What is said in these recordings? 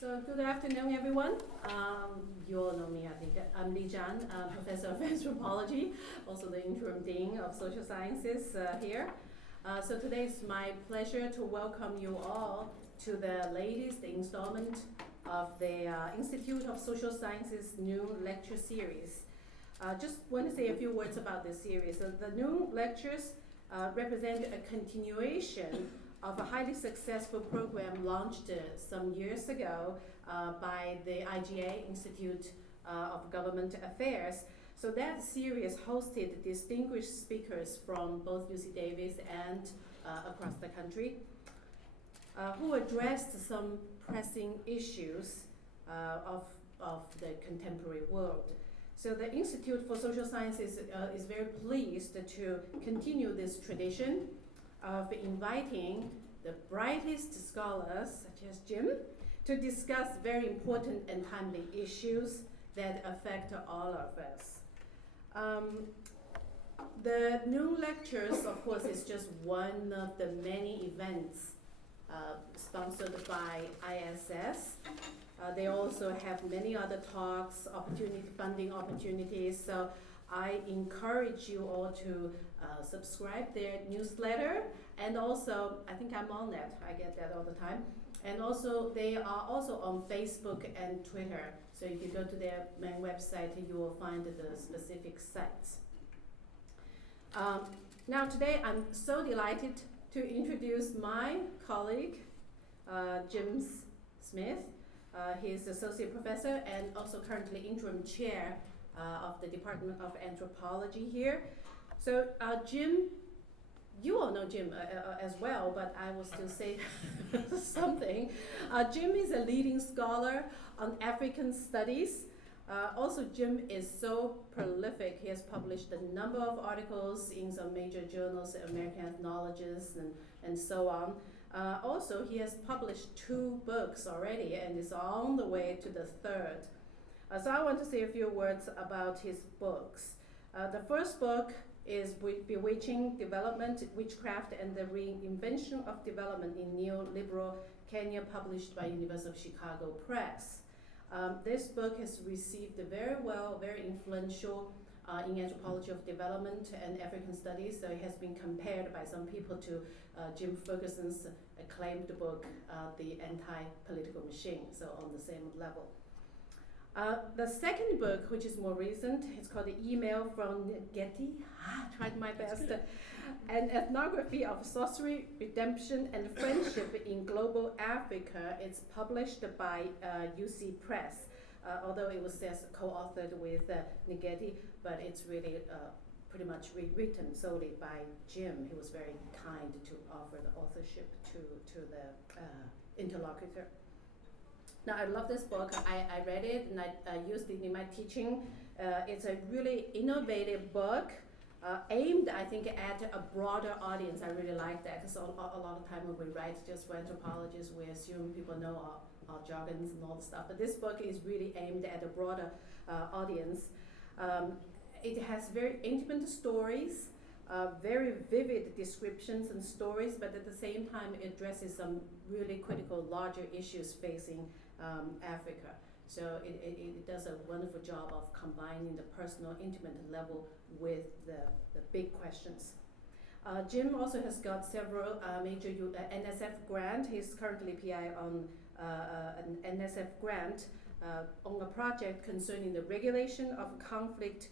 So good afternoon, everyone. You all know me, I think. I'm Li Zhan, Professor of Anthropology, also the Interim Dean of Social Sciences here. So today it's my pleasure to welcome you all to the latest installment of the Institute of Social Sciences new lecture series. Just want to say a few words about this series. So the new lectures represent a continuation of a highly successful program launched some years ago by the IGA, Institute of Government Affairs. So that series hosted distinguished speakers from both UC Davis and across the country who addressed some pressing issues of the contemporary world. So the Institute for Social Sciences is very pleased to continue this tradition of inviting the brightest scholars, such as Jim, to discuss very important and timely issues that affect all of us. The new lectures, of course, is just one of the many events sponsored by ISS. They also have many other talks, funding opportunities. So I encourage you all to subscribe their newsletter, and also, I think I'm on that, I get that all the time. And also, they are also on Facebook and Twitter. So if you go to their main website, you will find the specific sites. Now today, I'm so delighted to introduce my colleague, Jim Smith. He's associate professor and also currently interim chair of the Department of Anthropology here. So Jim, you all know Jim as well, but I will still say something. Jim is a leading scholar on African studies. Also, Jim is so prolific. He has published a number of articles in some major journals, American Ethnologist and so on. Also, he has published 2 books already and is on the way to the 3rd. So I want to say a few words about his books. The first book is Bewitching Development, Witchcraft and the Reinvention of Development in Neoliberal Kenya, published by University of Chicago Press. This book has received very influential in anthropology of development and African studies. So it has been compared by some people to Jim Ferguson's acclaimed book, The Anti-Political Machine, so on the same level. The second book, which is more recent, it's called The Email from Getty. I tried my best. An Ethnography of Sorcery, Redemption, and Friendship in Global Africa. It's published by UC Press, although it was co-authored with Getty, but it's really pretty much written solely by Jim. He was very kind to offer the authorship to the interlocutor. Now, I love this book. I read it and I used it in my teaching. It's a really innovative book aimed, I think, at a broader audience. I really like that because a lot of time when we write just for anthropologists, we assume people know our jargons and all the stuff. But this book is really aimed at a broader audience. It has very intimate stories, very vivid descriptions and stories, but at the same time it addresses some really critical, larger issues facing Africa. So it does a wonderful job of combining the personal, intimate level with the big questions. Jim also has got several major NSF grant. He's currently PI on an NSF grant on a project concerning the regulation of conflict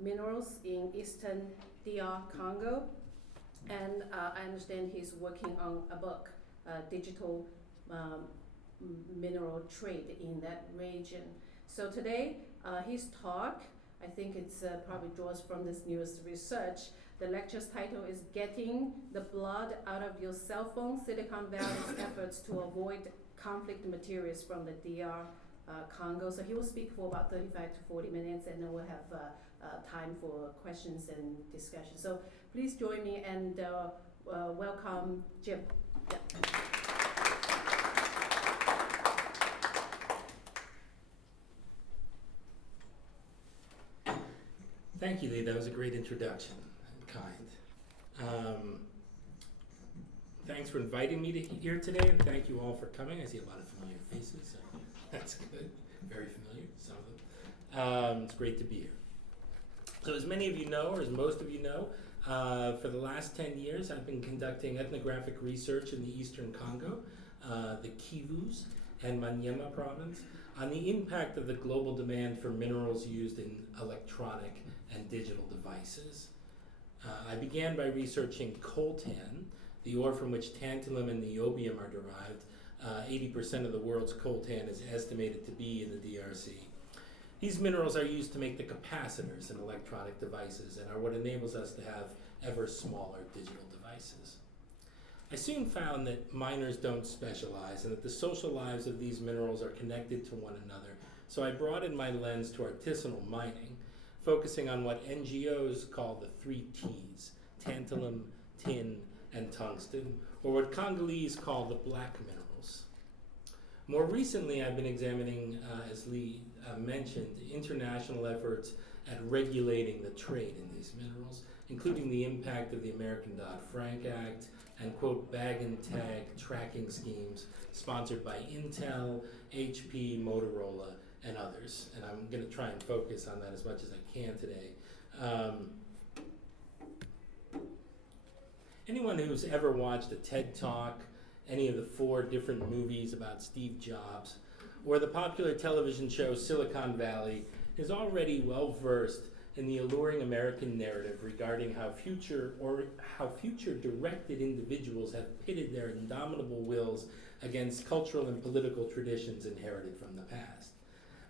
minerals in eastern DR Congo. And I understand he's working on a book, digital mineral trade in that region. So today, his talk, I think it's probably draws from this newest research. The lecture's title is Getting the Blood Out of Your Cellphone, Silicon Valley's Efforts to Avoid Conflict Materials from the DR Congo. So he will speak for about 35 to 40 minutes, and then we'll have time for questions and discussion. So please join me and welcome Jim. Yeah. Thank you, Lee. That was a great introduction and kind. Thanks thanks for inviting me to here today, and thank you all for coming. I see a lot of familiar faces, so that's good. Very familiar, some of them. It's great to be here. So as many of you know, or as most of you know, for the last 10 years I've been conducting ethnographic research in the eastern Congo, the Kivus and Maniema province, on the impact of the global demand for minerals used in electronic and digital devices. I began by researching coltan, the ore from which tantalum and niobium are derived. 80% of the world's coltan is estimated to be in the DRC. These minerals are used to make the capacitors in electronic devices and are what enables us to have ever smaller digital devices. I soon found that miners don't specialize and that the social lives of these minerals are connected to one another, so I broadened my lens to artisanal mining, focusing on what NGOs call the 3 T's, tantalum, tin, and tungsten, or what Congolese call the black minerals. More recently, I've been examining, as Lee mentioned, international efforts at regulating the trade in these minerals, including the impact of the American Dodd-Frank Act and, quote, bag and tag tracking schemes sponsored by Intel, HP, Motorola, and others. And I'm going to try and focus on that as much as I can today. Anyone who's ever watched a TED Talk, any of the 4 different movies about Steve Jobs, or the popular television show Silicon Valley is already well versed in the alluring American narrative regarding how future-directed individuals have pitted their indomitable wills against cultural and political traditions inherited from the past.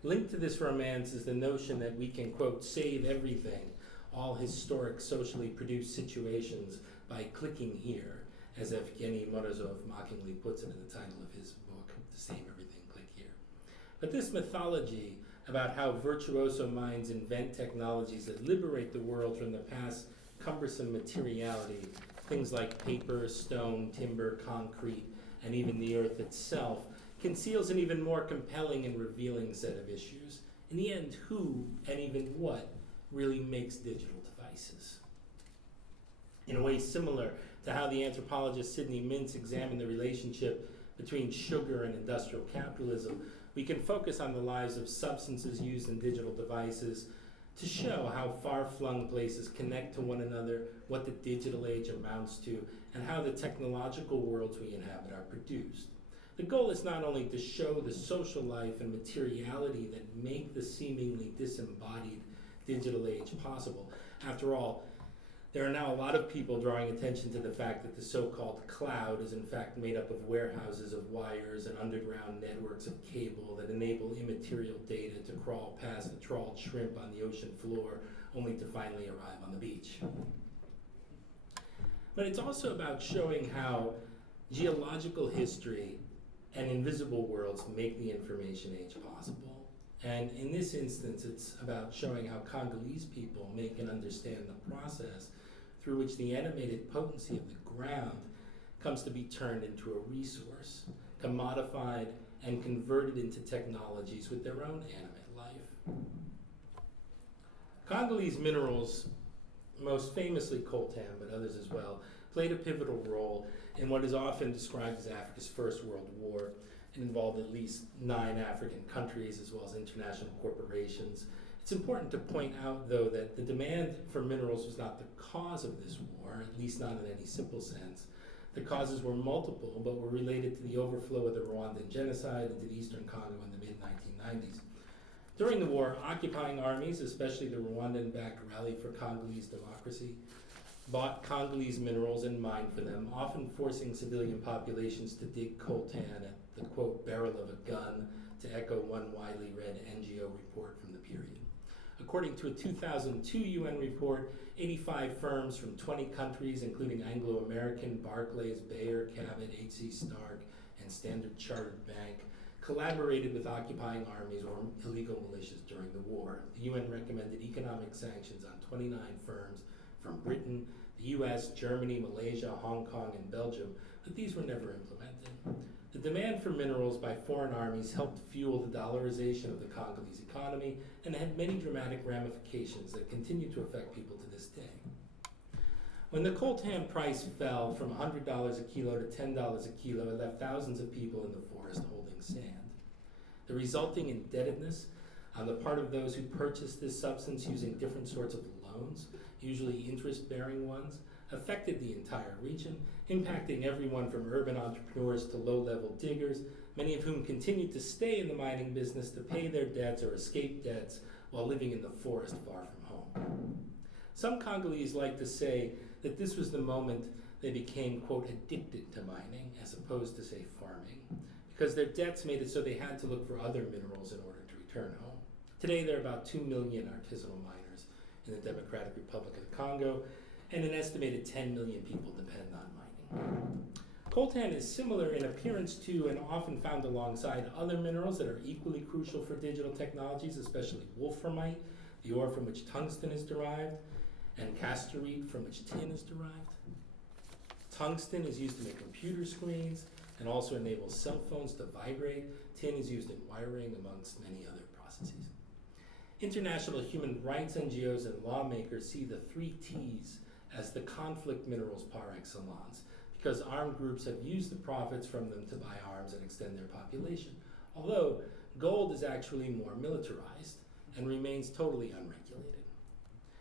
Linked to this romance is the notion that we can, quote, save everything, all historic socially produced situations, by clicking here, as Evgeny Morozov mockingly puts it in the title of his book, To Save Everything, Click Here. But this mythology about how virtuoso minds invent technologies that liberate the world from the past cumbersome materiality, things like paper, stone, timber, concrete, and even the earth itself, conceals an even more compelling and revealing set of issues. In the end, who and even what really makes digital devices? In a way similar to how the anthropologist Sidney Mintz examined the relationship between sugar and industrial capitalism, we can focus on the lives of substances used in digital devices to show how far-flung places connect to one another, what the digital age amounts to, and how the technological worlds we inhabit are produced. The goal is not only to show the social life and materiality that make the seemingly disembodied digital age possible. After all, there are now a lot of people drawing attention to the fact that the so-called cloud is in fact made up of warehouses of wires and underground networks of cable that enable immaterial data to crawl past the trawled shrimp on the ocean floor, only to finally arrive on the beach. But it's also about showing how geological history and invisible worlds make the information age possible. And in this instance, it's about showing how Congolese people make and understand the process through which the animated potency of the ground comes to be turned into a resource, commodified and converted into technologies with their own animate life. Congolese minerals, most famously coltan, but others as well, played a pivotal role in what is often described as Africa's First World War. It involved at least 9 African countries as well as international corporations. It's important to point out, though, that the demand for minerals was not the cause of this war, at least not in any simple sense. The causes were multiple, but were related to the overflow of the Rwandan genocide into the eastern Congo in the mid-1990s. During the war, occupying armies, especially the Rwandan-backed Rally for Congolese Democracy, bought Congolese minerals and mined for them, often forcing civilian populations to dig coltan at the, quote, barrel of a gun, to echo one widely read NGO report from the period. According to a 2002 UN report, 85 firms from 20 countries, including Anglo-American, Barclays, Bayer, Cabot, H.C. Stark, and Standard Chartered Bank, collaborated with occupying armies or illegal militias during the war. The UN recommended economic sanctions on 29 firms from Britain, the US, Germany, Malaysia, Hong Kong, and Belgium, but these were never implemented. The demand for minerals by foreign armies helped fuel the dollarization of the Congolese economy and had many dramatic ramifications that continue to affect people to this day. When the coltan price fell from $100 a kilo to $10 a kilo, it left thousands of people in the forest holding sand. The resulting indebtedness on the part of those who purchased this substance using different sorts of loans, usually interest-bearing ones, affected the entire region, impacting everyone from urban entrepreneurs to low-level diggers, many of whom continued to stay in the mining business to pay their debts or escape debts while living in the forest far from home. Some Congolese like to say that this was the moment they became, quote, addicted to mining, as opposed to, say, farming, because their debts made it so they had to look for other minerals in order to return home. Today, there are about 2 million artisanal miners in the Democratic Republic of the Congo, and an estimated 10 million people depend on mining. Coltan is similar in appearance to and often found alongside other minerals that are equally crucial for digital technologies, especially wolframite, the ore from which tungsten is derived, and casterite from which tin is derived. Tungsten is used to make computer screens and also enables cell phones to vibrate. Tin is used in wiring, amongst many other processes. International human rights NGOs and lawmakers see the 3 T's as the conflict minerals par excellence, because armed groups have used the profits from them to buy arms and extend their population, although gold is actually more militarized and remains totally unregulated.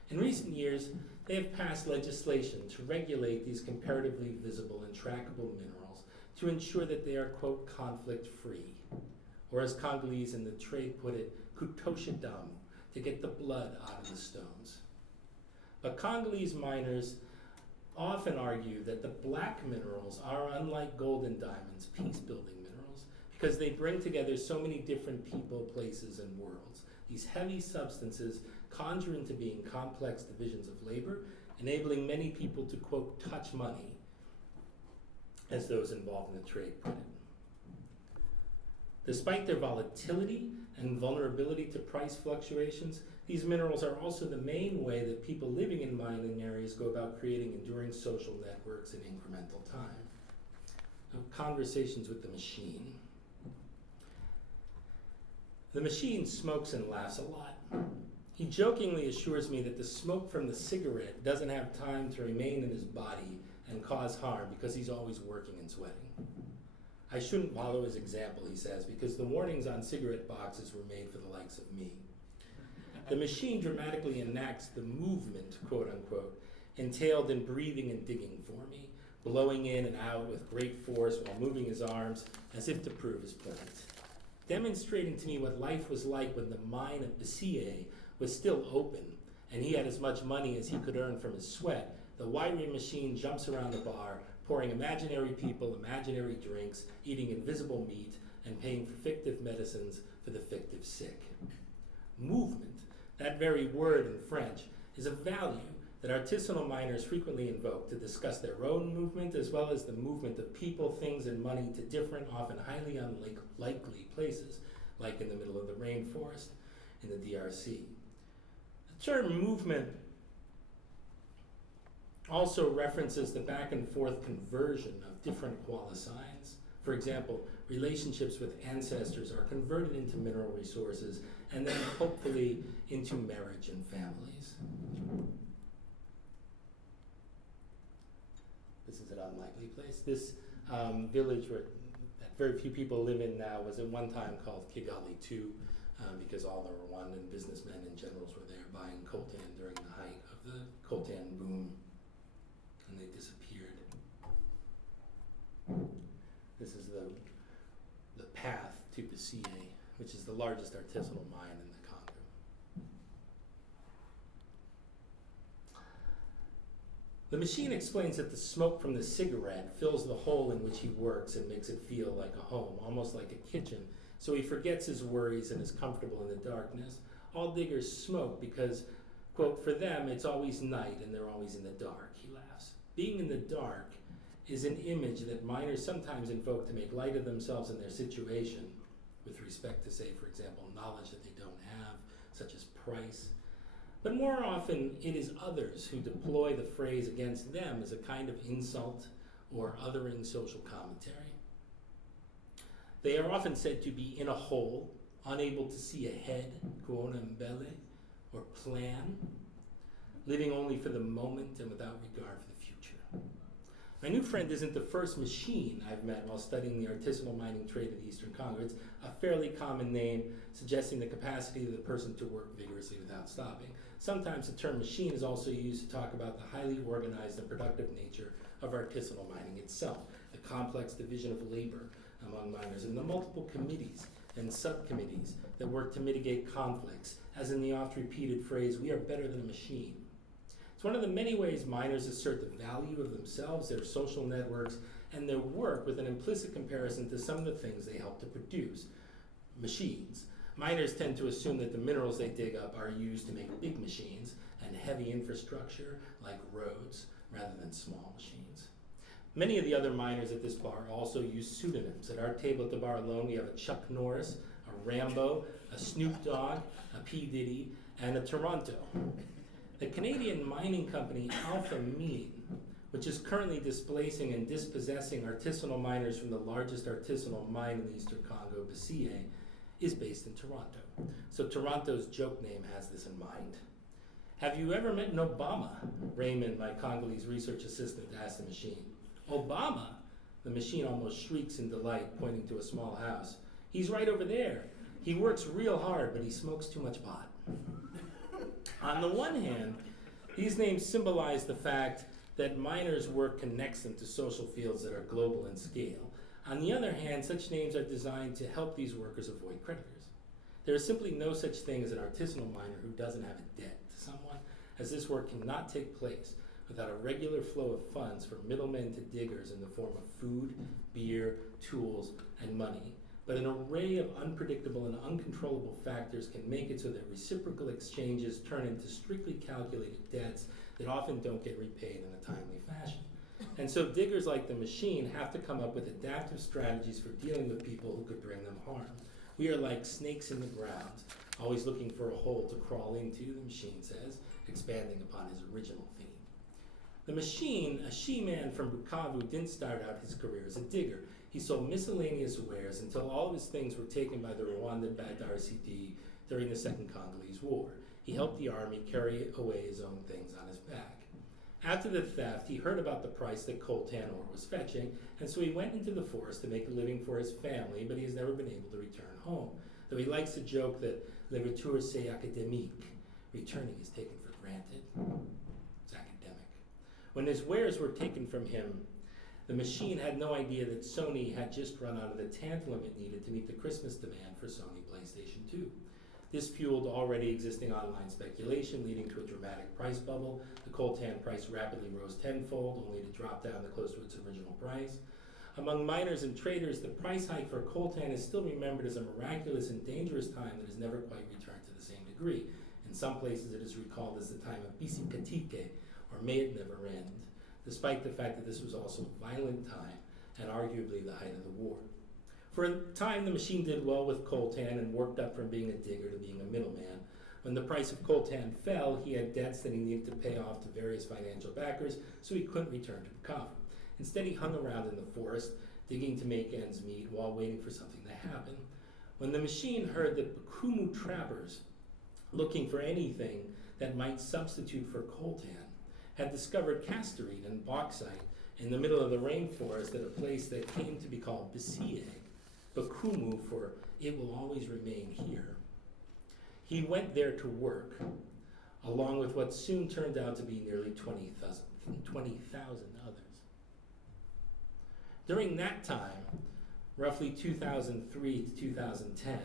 In recent years, they have passed legislation to regulate these comparatively visible and trackable minerals to ensure that they are, quote, conflict-free, or as Congolese in the trade put it, kutosha damu, to get the blood out of the stones. But Congolese miners often argue that the black minerals are, unlike gold and diamonds, peace-building minerals, because they bring together so many different people, places, and worlds. These heavy substances conjure into being complex divisions of labor, enabling many people to, quote, touch money, as those involved in the trade put it. Despite their volatility and vulnerability to price fluctuations, these minerals are also the main way that people living in mining areas go about creating enduring social networks in incremental time. Now, conversations with the machine. The machine smokes and laughs a lot. He jokingly assures me that the smoke from the cigarette doesn't have time to remain in his body and cause harm because he's always working and sweating. I shouldn't follow his example, he says, because the warnings on cigarette boxes were made for the likes of me. The machine dramatically enacts the movement, quote unquote, entailed in breathing and digging for me, blowing in and out with great force while moving his arms as if to prove his point, demonstrating to me what life was like when the mine of Besiye was still open and he had as much money as he could earn from his sweat. The wiring machine jumps around the bar, pouring imaginary people, imaginary drinks, eating invisible meat, and paying for fictive medicines for the fictive sick. Movement, that very word in French, is a value that artisanal miners frequently invoke to discuss their own movement as well as the movement of people, things, and money to different, often highly unlikely places, like in the middle of the rainforest in the DRC. The term movement also references the back and forth conversion of different qualisigns. For example, relationships with ancestors are converted into mineral resources and then hopefully into marriage and families. This is an unlikely place. This village that very few people live in now was at one time called Kigali 2 because all the Rwandan businessmen and generals were there buying coltan during the height of the coltan boom, and they disappeared. This is the path to Besiye, which is the largest artisanal mine in the Congo. The machine explains that the smoke from the cigarette fills the hole in which he works and makes it feel like a home, almost like a kitchen, so he forgets his worries and is comfortable in the darkness. All diggers smoke because, quote, for them it's always night and they're always in the dark, he laughs. Being in the dark is an image that miners sometimes invoke to make light of themselves and their situation with respect to, say, for example, knowledge that they don't have, such as price. But more often, it is others who deploy the phrase against them as a kind of insult or othering social commentary. They are often said to be in a hole, unable to see ahead, kuona mbele, or plan, living only for the moment and without regard for the My new friend isn't the first machine I've met while studying the artisanal mining trade of the Eastern Congo. It's a fairly common name, suggesting the capacity of the person to work vigorously without stopping. Sometimes the term machine is also used to talk about the highly organized and productive nature of artisanal mining itself, the complex division of labor among miners, and the multiple committees and subcommittees that work to mitigate conflicts, as in the oft-repeated phrase, "we are better than a machine." It's one of the many ways miners assert the value of themselves, their social networks, and their work with an implicit comparison to some of the things they help to produce, machines. Miners tend to assume that the minerals they dig up are used to make big machines and heavy infrastructure like roads rather than small machines. Many of the other miners at this bar also use pseudonyms. At our table at the bar alone, we have a Chuck Norris, a Rambo, a Snoop Dogg, a P. Diddy, and a Toronto. The Canadian mining company Alpha Mine, which is currently displacing and dispossessing artisanal miners from the largest artisanal mine in the Eastern Congo, Bisia, is based in Toronto. So Toronto's joke name has this in mind. "Have you ever met an Obama?" Raymond, my Congolese research assistant, asked the machine. "Obama?" The machine almost shrieks in delight, pointing to a small house. "He's right over there. He works real hard, but he smokes too much pot." On the one hand, these names symbolize the fact that miners' work connects them to social fields that are global in scale. On the other hand, such names are designed to help these workers avoid creditors. There is simply no such thing as an artisanal miner who doesn't have a debt to someone, as this work cannot take place without a regular flow of funds from middlemen to diggers in the form of food, beer, tools, and money. But an array of unpredictable and uncontrollable factors can make it so that reciprocal exchanges turn into strictly calculated debts that often don't get repaid in a timely fashion. And so diggers like the machine have to come up with adaptive strategies for dealing with people who could bring them harm. We are like snakes in the ground, always looking for a hole to crawl into, the machine says, expanding upon his original theme. The machine, a she-man from Bukavu, didn't start out his career as a digger. He sold miscellaneous wares until all of his things were taken by the Rwandan-backed RCD during the Second Congolese War. He helped the army carry away his own things on his back. After the theft, he heard about the price that coltan ore was fetching, and so he went into the forest to make a living for his family, but he has never been able to return home. Though he likes to joke that le retour c'est académique, returning is taken for granted. It's academic. When his wares were taken from him, the machine had no idea that Sony had just run out of the tantalum it needed to meet the Christmas demand for Sony PlayStation 2. This fueled already existing online speculation, leading to a dramatic price bubble. The coltan price rapidly rose tenfold, only to drop down to close to its original price. Among miners and traders, the price hike for coltan is still remembered as a miraculous and dangerous time that has never quite returned to the same degree. In some places, it is recalled as the time of Bisikatike, or may it never end, despite the fact that this was also a violent time and arguably the height of the war. For a time, the machine did well with coltan and worked up from being a digger to being a middleman. When the price of coltan fell, he had debts that he needed to pay off to various financial backers, so he couldn't return to Bukavu. Instead, he hung around in the forest, digging to make ends meet while waiting for something to happen. When the machine heard that Bukumu trappers, looking for anything that might substitute for coltan, had discovered casterite and bauxite in the middle of the rainforest at a place that came to be called Bisia, Bukumu for "it will always remain here," he went there to work, along with what soon turned out to be nearly 20,000 others. During that time, roughly 2003 to 2010,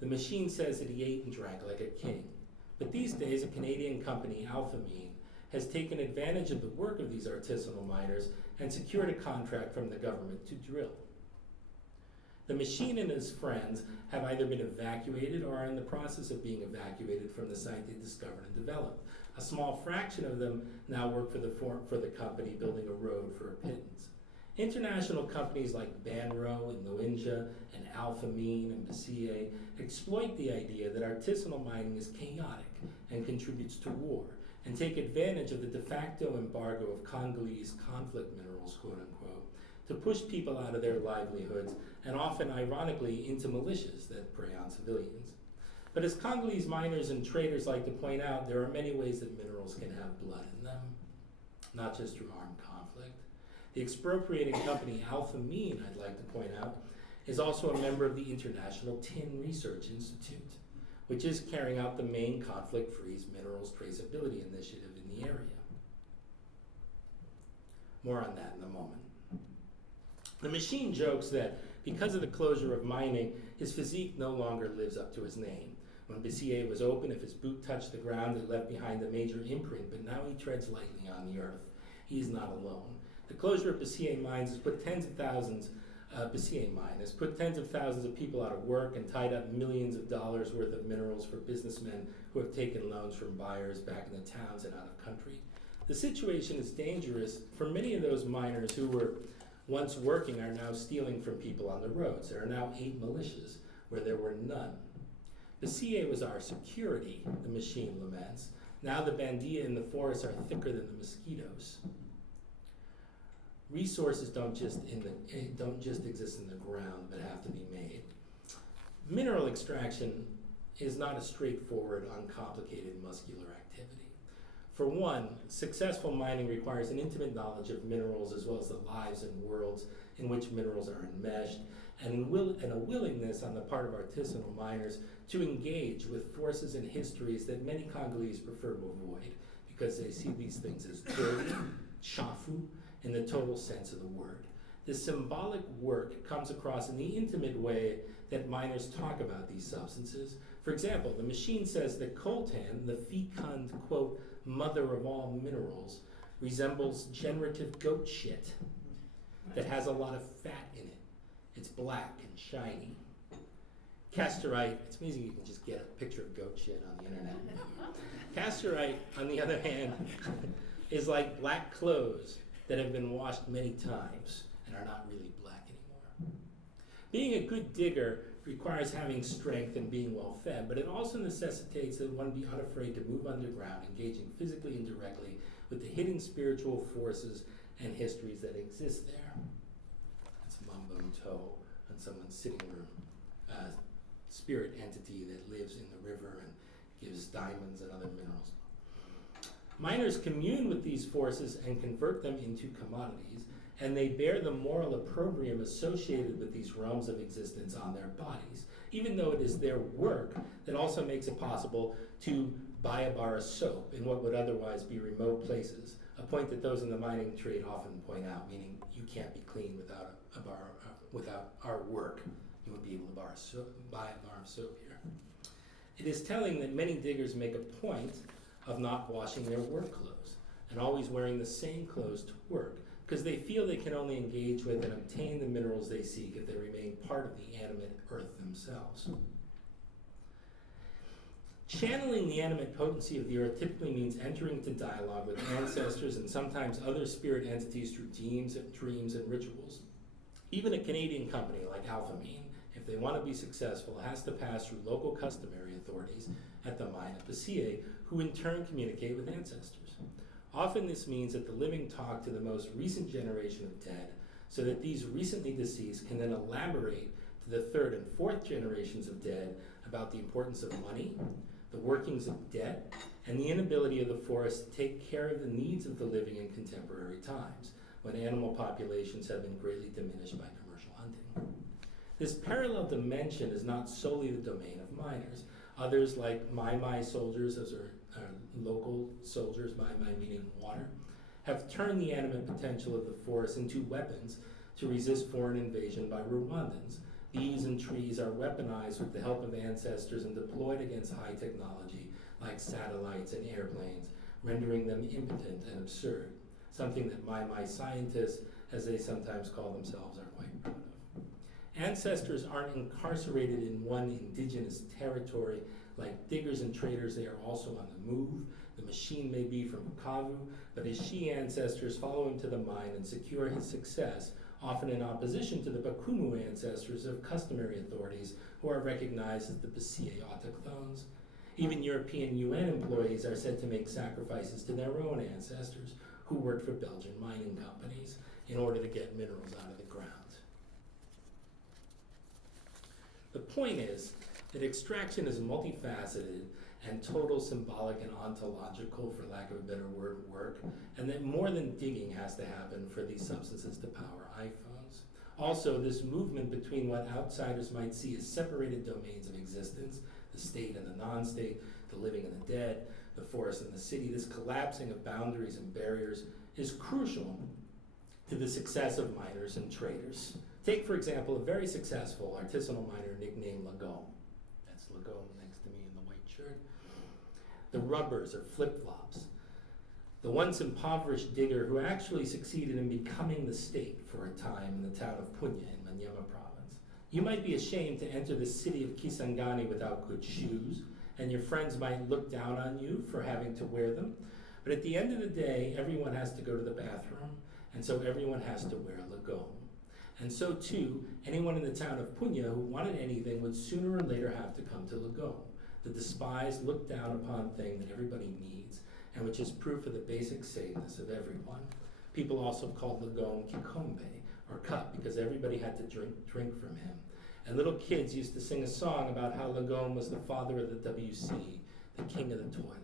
the machine says that he ate and drank like a king. But these days, a Canadian company, Alpha Mine, has taken advantage of the work of these artisanal miners and secured a contract from the government to drill. The machine and his friends have either been evacuated or are in the process of being evacuated from the site they discovered and developed. A small fraction of them now work for the company building a road for a pittance. International companies like Banro and Luinja and Alpha Mine and Bisia exploit the idea that artisanal mining is chaotic and contributes to war, and take advantage of the de facto embargo of Congolese conflict minerals, quote unquote, to push people out of their livelihoods and often ironically into militias that prey on civilians. But as Congolese miners and traders like to point out, there are many ways that minerals can have blood in them, not just through armed conflict. The expropriating company Alpha Mean, I'd like to point out, is also a member of the International Tin Research Institute, which is carrying out the main conflict-free minerals traceability initiative in the area. More on that in a moment. The machine jokes that because of the closure of mining, his physique no longer lives up to his name. When Bessier was open, if his boot touched the ground, it left behind a major imprint, but now he treads lightly on the earth. He is not alone. The closure of Bessier mines has put tens of thousands of people out of work and tied up millions of dollars worth of minerals for businessmen who have taken loans from buyers back in the towns and out of country. The situation is dangerous for many of those miners who were once working are now stealing from people on the roads. There are now 8 militias where there were none. Bessier was our security, the machine laments. Now the bandia in the forests are thicker than the mosquitoes. Resources don't just exist in the ground, but have to be made. Mineral extraction is not a straightforward, uncomplicated, muscular activity. For one, successful mining requires an intimate knowledge of minerals as well as the lives and worlds in which minerals are enmeshed, and a willingness on the part of artisanal miners to engage with forces and histories that many Congolese prefer to avoid because they see these things as dirty, chafu, in the total sense of the word. This symbolic work comes across in the intimate way that miners talk about these substances. For example, the machine says that coltan, the fecund, quote, mother of all minerals, resembles generative goat shit that has a lot of fat in it. It's black and shiny. Casterite, it's amazing you can just get a picture of goat shit on the internet. Casterite, on the other hand, is like black clothes that have been washed many times and are not really black anymore. Being a good digger requires having strength and being well fed, but it also necessitates that one be unafraid to move underground, engaging physically and directly with the hidden spiritual forces and histories that exist there. That's Mambunto on someone's sitting room. Spirit entity that lives in the river and gives diamonds and other minerals. Miners commune with these forces and convert them into commodities, and they bear the moral opprobrium associated with these realms of existence on their bodies, even though it is their work that also makes it possible to buy a bar of soap in what would otherwise be remote places, a point that those in the mining trade often point out, meaning you can't be clean without our work. You wouldn't be able to buy a bar of soap here. It is telling that many diggers make a point of not washing their work clothes and always wearing the same clothes to work, because they feel they can only engage with and obtain the minerals they seek if they remain part of the animate earth themselves. Channeling the animate potency of the earth typically means entering into dialogue with ancestors and sometimes other spirit entities through dreams and rituals. Even a Canadian company like Alpha Mean, if they want to be successful, has to pass through local customary authorities at the mine of Bessier, who in turn communicate with ancestors. Often this means that the living talk to the most recent generation of dead, so that these recently deceased can then elaborate to the 3rd and 4th generations of dead about the importance of money, the workings of debt, and the inability of the forest to take care of the needs of the living in contemporary times, when animal populations have been greatly diminished by commercial hunting. This parallel dimension is not solely the domain of miners. Others, like Mai soldiers, those are local soldiers, Mai meaning water, have turned the animate potential of the forest into weapons to resist foreign invasion by Rwandans. These and trees are weaponized with the help of ancestors and deployed against high technology like satellites and airplanes, rendering them impotent and absurd, something that Mai scientists, as they sometimes call themselves, are quite proud of. Ancestors aren't incarcerated in one indigenous territory. Like diggers and traders, they are also on the move. The machine may be from Bukavu, but his Shi ancestors follow him to the mine and secure his success, often in opposition to the Bakumu ancestors of customary authorities who are recognized as the Bessier autochthones. Even European UN employees are said to make sacrifices to their own ancestors who worked for Belgian mining companies in order to get minerals out of the ground. The point is that extraction is multifaceted and total symbolic and ontological, for lack of a better word, work, and that more than digging has to happen for these substances to power iPhones. Also, this movement between what outsiders might see as separated domains of existence, the state and the non-state, the living and the dead, the forest and the city, this collapsing of boundaries and barriers is crucial to the success of miners and traders. Take, for example, a very successful artisanal miner nicknamed Lagome. That's Lagome next to me in the white shirt. The rubbers or flip-flops. The once impoverished digger who actually succeeded in becoming the state for a time in the town of Punya in Maniema province. You might be ashamed to enter the city of Kisangani without good shoes, and your friends might look down on you for having to wear them. But at the end of the day, everyone has to go to the bathroom, and so everyone has to wear Lagome. And so too, anyone in the town of Punya who wanted anything would sooner or later have to come to Lagome, the despised, looked down upon thing that everybody needs, and which is proof of the basic sameness of everyone. People also called Lagome Kikombe, or cup, because everybody had to drink from him. And little kids used to sing a song about how Lagome was the father of the WC, the king of the toilet.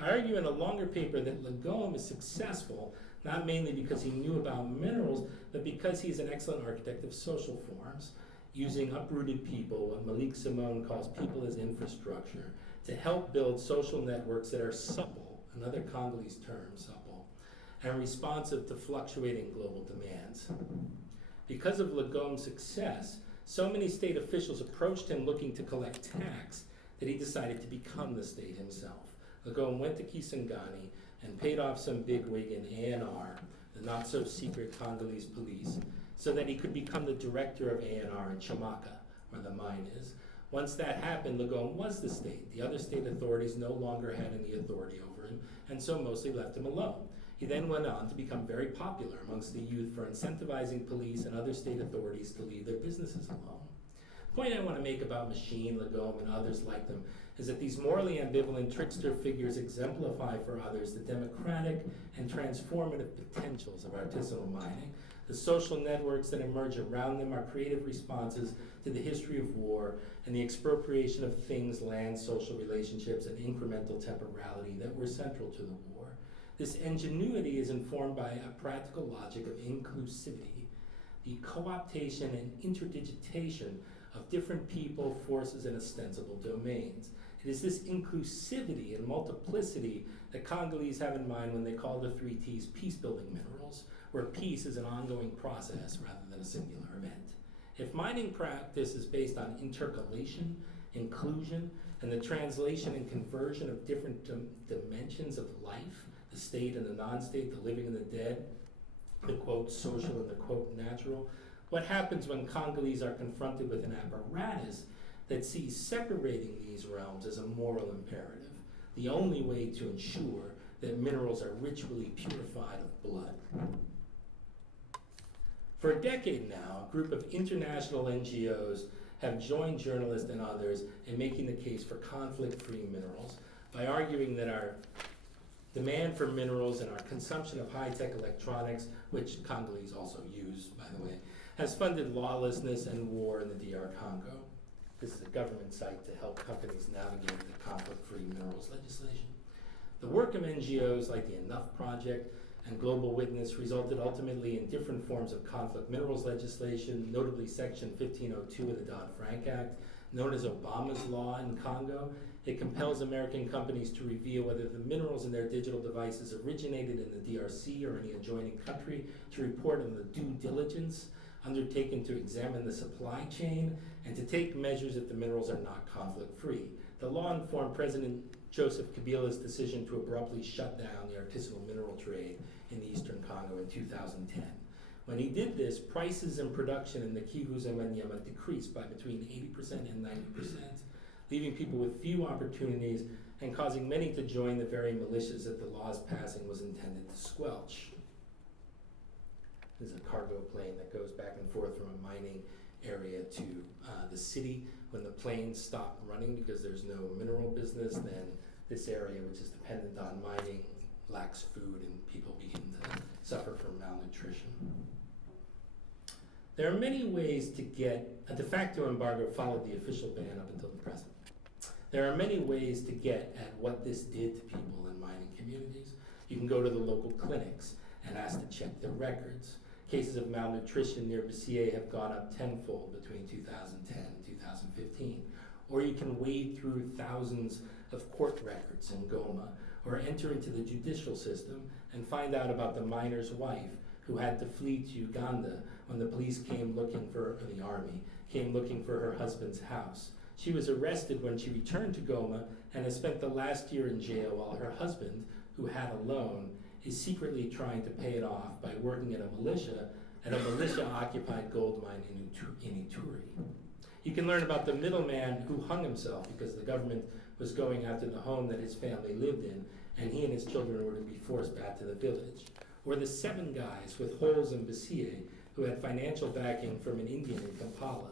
I argue in a longer paper that Lagome is successful not mainly because he knew about minerals, but because he's an excellent architect of social forms, using uprooted people, what Malik Simone calls people as infrastructure, to help build social networks that are supple, another Congolese term, supple, and responsive to fluctuating global demands. Because of Lagome's success, so many state officials approached him looking to collect tax that he decided to become the state himself. Lagome went to Kisangani and paid off some bigwig in ANR, the not-so-secret Congolese police, so that he could become the director of ANR in Chamaka, where the mine is. Once that happened, Lagome was the state. The other state authorities no longer had any authority over him, and so mostly left him alone. He then went on to become very popular amongst the youth for incentivizing police and other state authorities to leave their businesses alone. The point I want to make about Machine, Lagome, and others like them is that these morally ambivalent trickster figures exemplify for others the democratic and transformative potentials of artisanal mining. The social networks that emerge around them are creative responses to the history of war and the expropriation of things, land, social relationships, and incremental temporality that were central to the war. This ingenuity is informed by a practical logic of inclusivity, the co-optation and interdigitation of different people, forces, and ostensible domains. It is this inclusivity and multiplicity that Congolese have in mind when they call the 3 T's peace-building minerals, where peace is an ongoing process rather than a singular event. If mining practice is based on intercalation, inclusion, and the translation and conversion of different dimensions of life, the state and the non-state, the living and the dead, the quote social and the quote natural, what happens when Congolese are confronted with an apparatus that sees separating these realms as a moral imperative, the only way to ensure that minerals are ritually purified of blood? For a decade now, a group of international NGOs have joined journalists and others in making the case for conflict-free minerals by arguing that our demand for minerals and our consumption of high-tech electronics, which Congolese also use, by the way, has funded lawlessness and war in the DR Congo. This is a government site to help companies navigate the conflict-free minerals legislation. The work of NGOs like the Enough Project and Global Witness resulted ultimately in different forms of conflict minerals legislation, notably Section 1502 of the Dodd-Frank Act, known as Obama's Law in Congo. It compels American companies to reveal whether the minerals in their digital devices originated in the DRC or any adjoining country, to report on the due diligence undertaken to examine the supply chain, and to take measures if the minerals are not conflict-free. The law informed President Joseph Kabila's decision to abruptly shut down the artisanal mineral trade in the Eastern Congo in 2010. When he did this, prices and production in the Kivus and Maniema decreased by between 80% and 90%, leaving people with few opportunities and causing many to join the very militias that the law's passing was intended to squelch. There's a cargo plane that goes back and forth from a mining area to the city. When the planes stop running because there's no mineral business, then this area, which is dependent on mining, lacks food and people begin to suffer from malnutrition. There are many ways to get a de facto embargo followed the official ban up until the present. There are many ways to get at what this did to people in mining communities. You can go to the local clinics and ask to check their records. Cases of malnutrition near Bessier have gone up tenfold between 2010 and 2015. Or you can wade through thousands of court records in Goma, or enter into the judicial system and find out about the miner's wife who had to flee to Uganda when the police came looking for, or the army, came looking for her husband's house. She was arrested when she returned to Goma and has spent the last year in jail while her husband, who had a loan, is secretly trying to pay it off by working at a militia-occupied gold mine in Ituri. You can learn about the middleman who hung himself because the government was going after the home that his family lived in, and he and his children were to be forced back to the village. Or the 7 guys with holes in Bessier who had financial backing from an Indian in Kampala.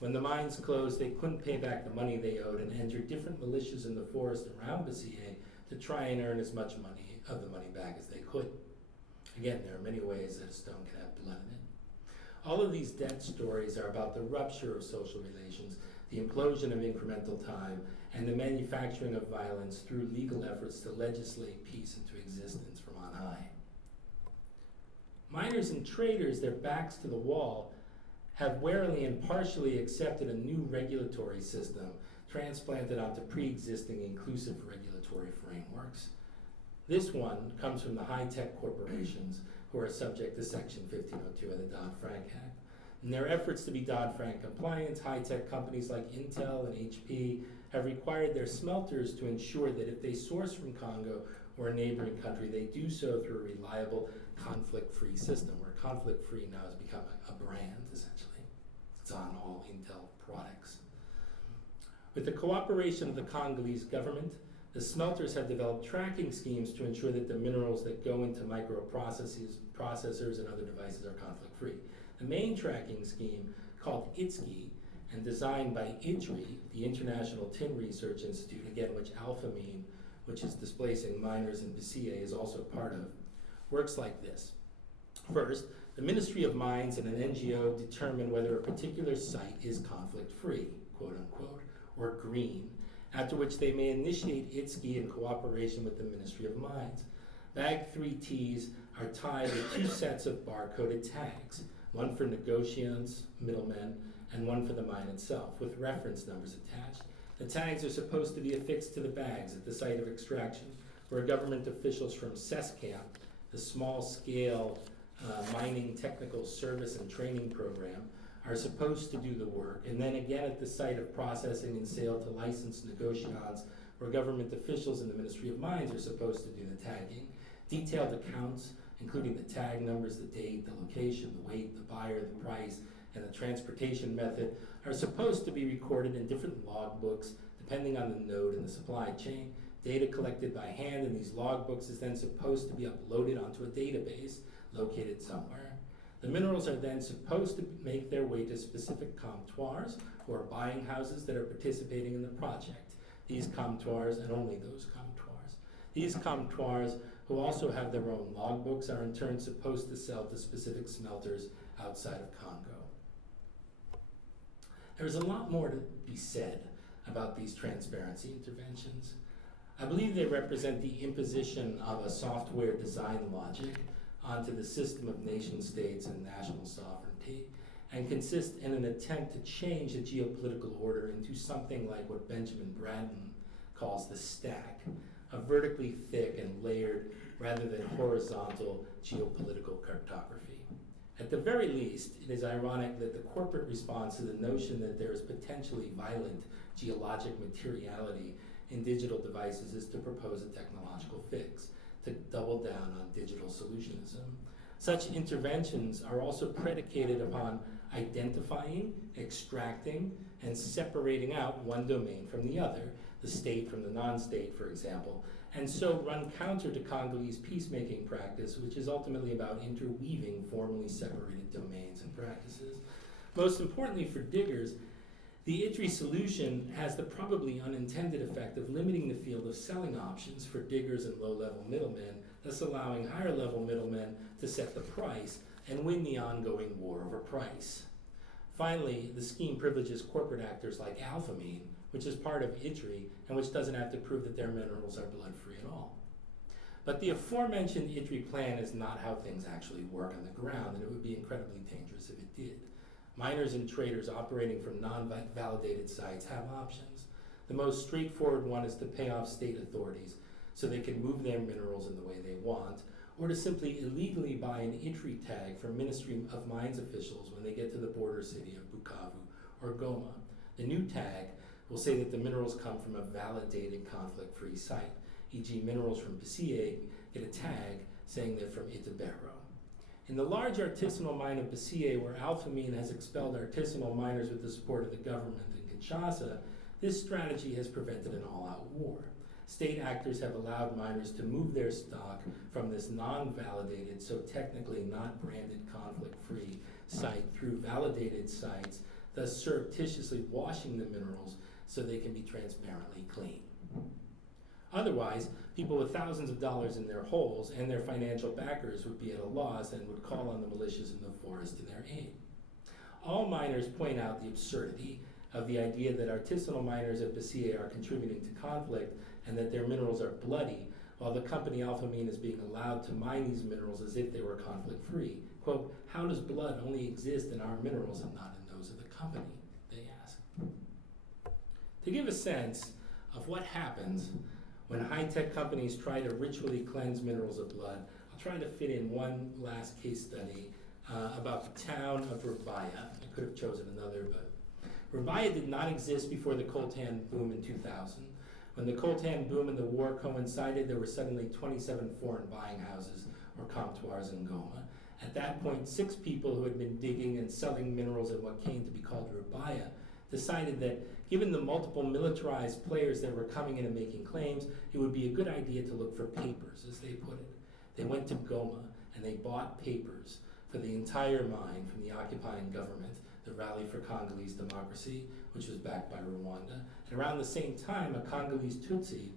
When the mines closed, they couldn't pay back the money they owed and entered different militias in the forest around Bessier to try and earn as much money of the money back as they could. Again, there are many ways that a stone can have blood in it. All of these death stories are about the rupture of social relations, the implosion of incremental time, and the manufacturing of violence through legal efforts to legislate peace into existence from on high. Miners and traders, their backs to the wall, have warily and partially accepted a new regulatory system transplanted onto pre-existing inclusive regulatory frameworks. This one comes from the high-tech corporations who are subject to Section 1502 of the Dodd-Frank Act. In their efforts to be Dodd-Frank compliant, high-tech companies like Intel and HP have required their smelters to ensure that if they source from Congo or a neighboring country, they do so through a reliable, conflict-free system, where conflict-free now has become a brand, essentially. It's on all Intel products. With the cooperation of the Congolese government, the smelters have developed tracking schemes to ensure that the minerals that go into microprocessors and other devices are conflict-free. The main tracking scheme, called ITSCI, and designed by ITRI, the International Tin Research Institute, again, which Alphamine, which is displacing miners in Bessier, is also part of, works like this. First, the Ministry of Mines and an NGO determine whether a particular site is conflict-free, quote unquote, or green, after which they may initiate ITSCI in cooperation with the Ministry of Mines. Bag 3Ts are tied with 2 sets of barcoded tags, one for negotiants, middlemen, and one for the mine itself, with reference numbers attached. The tags are supposed to be affixed to the bags at the site of extraction, where government officials from CESCAMP, the small-scale mining technical service and training program, are supposed to do the work, and then again at the site of processing and sale to licensed negotiants, where government officials in the Ministry of Mines are supposed to do the tagging. Detailed accounts, including the tag numbers, the date, the location, the weight, the buyer, the price, and the transportation method, are supposed to be recorded in different logbooks depending on the node in the supply chain. Data collected by hand in these logbooks is then supposed to be uploaded onto a database located somewhere. The minerals are then supposed to make their way to specific comptoirs or buying houses that are participating in the project. These comptoirs, and only those comptoirs, these comptoirs, who also have their own logbooks, are in turn supposed to sell to specific smelters outside of Congo. There's a lot more to be said about these transparency interventions. I believe they represent the imposition of a software design logic onto the system of nation states and national sovereignty, and consist in an attempt to change the geopolitical order into something like what Benjamin Bratton calls the stack, a vertically thick and layered rather than horizontal geopolitical cartography. At the very least, it is ironic that the corporate response to the notion that there is potentially violent geologic materiality in digital devices is to propose a technological fix, to double down on digital solutionism. Such interventions are also predicated upon identifying, extracting, and separating out one domain from the other, the state from the non-state, for example, and so run counter to Congolese peacemaking practice, which is ultimately about interweaving formally separated domains and practices. Most importantly for diggers, the ITRI solution has the probably unintended effect of limiting the field of selling options for diggers and low-level middlemen, thus allowing higher-level middlemen to set the price and win the ongoing war over price. Finally, the scheme privileges corporate actors like Alphamine, which is part of ITRI and which doesn't have to prove that their minerals are blood-free at all. But the aforementioned ITRI plan is not how things actually work on the ground, and it would be incredibly dangerous if it did. Miners and traders operating from non-validated sites have options. The most straightforward one is to pay off state authorities so they can move their minerals in the way they want, or to simply illegally buy an ITRI tag from Ministry of Mines officials when they get to the border city of Bukavu or Goma. The new tag will say that the minerals come from a validated conflict-free site, e.g. minerals from Bisiye get a tag saying they're from Itabero. In the large artisanal mine of Bisiye, where Alphamine has expelled artisanal miners with the support of the government in Kinshasa, this strategy has prevented an all-out war. State actors have allowed miners to move their stock from this non-validated, so technically not branded conflict-free site through validated sites, thus surreptitiously washing the minerals so they can be transparently clean. Otherwise, people with thousands of dollars in their holes and their financial backers would be at a loss and would call on the militias in the forest to their aid. All miners point out the absurdity of the idea that artisanal miners at Bisiye are contributing to conflict and that their minerals are bloody, while the company Alphamine is being allowed to mine these minerals as if they were conflict-free. Quote, how does blood only exist in our minerals and not in those of the company, they ask. To give a sense of what happens when high-tech companies try to ritually cleanse minerals of blood, I'll try to fit in one last case study about the town of Rubaya. I could have chosen another, but Rubaya did not exist before the coltan boom in 2000. When the coltan boom and the war coincided, there were suddenly 27 foreign buying houses, or comptoirs, in Goma. At that point, 6 people who had been digging and selling minerals in what came to be called Rubaya decided that given the multiple militarized players that were coming in and making claims, it would be a good idea to look for papers, as they put it. They went to Goma and they bought papers for the entire mine from the occupying government, the Rally for Congolese Democracy, which was backed by Rwanda. And around the same time, a Congolese Tutsi,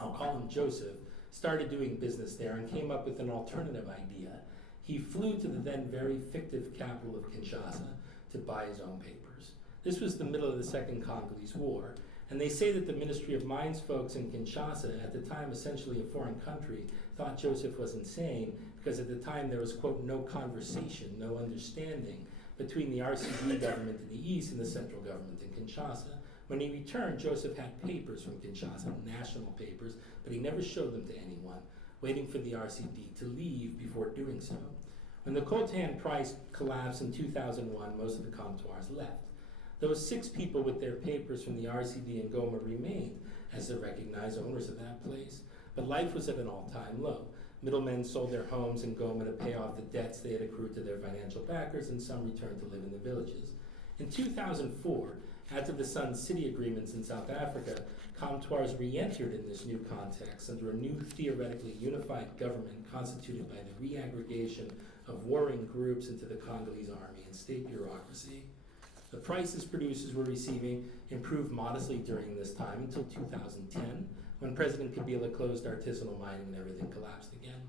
I'll call him Joseph, started doing business there and came up with an alternative idea. He flew to the then very fictive capital of Kinshasa to buy his own papers. This was the middle of the Second Congolese War, and they say that the Ministry of Mines folks in Kinshasa, at the time essentially a foreign country, thought Joseph was insane because at the time there was, quote, no conversation, no understanding between the RCD government in the east and the central government in Kinshasa. When he returned, Joseph had papers from Kinshasa, national papers, but he never showed them to anyone, waiting for the RCD to leave before doing so. When the coltan price collapsed in 2001, most of the comptoirs left. Those 6 people with their papers from the RCD in Goma remained as the recognized owners of that place, but life was at an all-time low. Middlemen sold their homes in Goma to pay off the debts they had accrued to their financial backers, and some returned to live in the villages. In 2004, after the Sun City agreements in South Africa, comptoirs re-entered in this new context under a new theoretically unified government constituted by the reaggregation of warring groups into the Congolese army and state bureaucracy. The prices producers were receiving improved modestly during this time until 2010, when President Kabila closed artisanal mining and everything collapsed again.